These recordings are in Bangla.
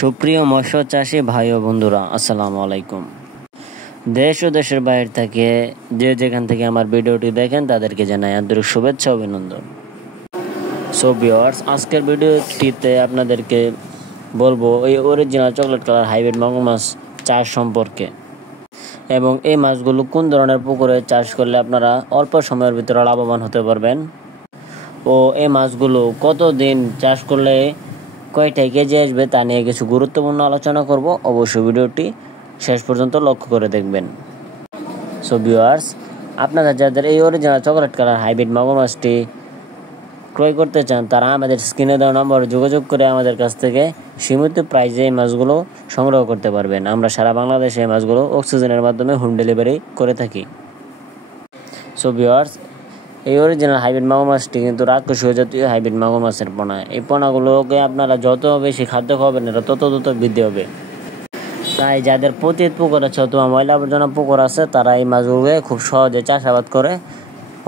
সুপ্রিয় মৎস্য চাষী ভাই ও বন্ধুরা, আসসালামু আলাইকুম। দেশ ও দেশের বাইরে থেকে যে যেখান থেকে আমার ভিডিওটি দেখেন তাদেরকে জানাই আন্তরিক শুভেচ্ছা অভিনন্দন। সো ভিউয়ার্স, আজকের ভিডিওটিতে আপনাদেরকে বলবো এই অরিজিনাল চকলেট কালার হাইব্রিড মাগুর মাছ চাষ সম্পর্কে এবং এই মাছগুলো কোন ধরনের পুকুরে চাষ করলে আপনারা অল্প সময়ের ভিতরে লাভবান হতে পারবেন ও এই মাছগুলো কতদিন চাষ করলে কয়টায় কেজি আসবে তা নিয়ে কিছু গুরুত্বপূর্ণ আলোচনা করব। অবশ্যই ভিডিওটি শেষ পর্যন্ত লক্ষ্য করে দেখবেন। সো ভিউয়ার্স, আপনারা যাদের এই অরিজিনাল চকলেট কালার হাইব্রিড মাগুর মাছটি ক্রয় করতে চান তারা আমাদের স্ক্রিনে দেওয়া নম্বরে যোগাযোগ করে আমাদের কাছ থেকে সীমিত প্রাইসে এই মাছগুলো সংগ্রহ করতে পারবেন। আমরা সারা বাংলাদেশে এই মাছগুলো অক্সিজেনের মাধ্যমে হোম ডেলিভারি করে থাকি। সো ভিউয়ার্স, এই অরিজিনাল হাইব্রিড মাগুর মাছটি কিন্তু রাক্ষসীয় জাতীয় হাইব্রিড মাগুর মাছের পোনা। এই পোনাগুলোকে আপনারা যত বেশি খাদ্য খাওয়াবেন এরা তত বৃদ্ধি হবে। তাই যাদের পতিত পুকুর আছে অথবা ময়লা আবর্জনা পুকুর আছে তারা এই মাছগুলোকে খুব সহজে চাষাবাদ করে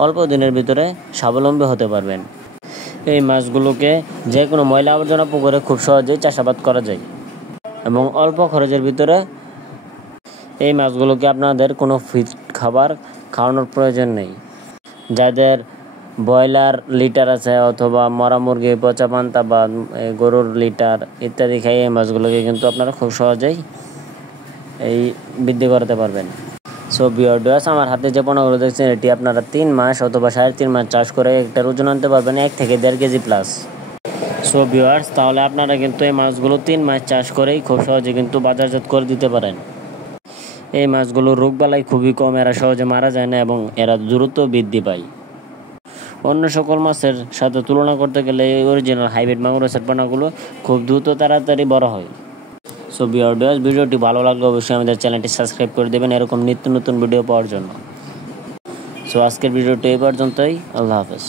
অল্প দিনের ভিতরে স্বাবলম্বী হতে পারবেন। এই মাছগুলোকে যে কোনো ময়লা আবর্জনা পুকুরে খুব সহজেই চাষাবাদ করা যায় এবং অল্প খরচের ভিতরে এই মাছগুলোকে আপনাদের কোনো ফিড খাবার খাওয়ানোর প্রয়োজন নেই। যাদের ব্রয়লার লিটার আছে অথবা মরা মুরগি, পচা পান্তা বা গরুর লিটার ইত্যাদি খাই এই মাছগুলোকে কিন্তু আপনারা খুব সহজেই এই বৃদ্ধি করতে পারবেন। সো ভিউয়ার্স, আমার হাতে যে পোনাগুলো দেখছেন এটি আপনারা 3 মাস অথবা 3.5 মাস চাষ করে একটা ওজন আনতে পারবেন 1 থেকে 1.5 কেজি প্লাস। সো ভিউয়ার্স, তাহলে আপনারা কিন্তু এই মাছগুলো 3 মাস চাষ করেই খুব সহজে কিন্তু বাজারজাত করে দিতে পারেন। এই মাছগুলো রোগবালাই খুবই কম, এরা সহজে মারা যায় না এবং এরা দ্রুত বৃদ্ধি পায়। অন্য সকল মাছের সাথে তুলনা করতে গেলে এই অরিজিনাল হাইব্রিড মাগুর মাছের পোনাগুলো খুব দ্রুত তাড়াতাড়ি বড় হয়। সো ভিউয়ার্স, ভিডিওটি ভালো লাগলে অবশ্যই আমাদের চ্যানেলটি সাবস্ক্রাইব করে দেবেন এরকম নিত্য নতুন ভিডিও পাওয়ার জন্য। সো আজকের ভিডিওটি এই পর্যন্তই। আল্লাহ হাফেজ।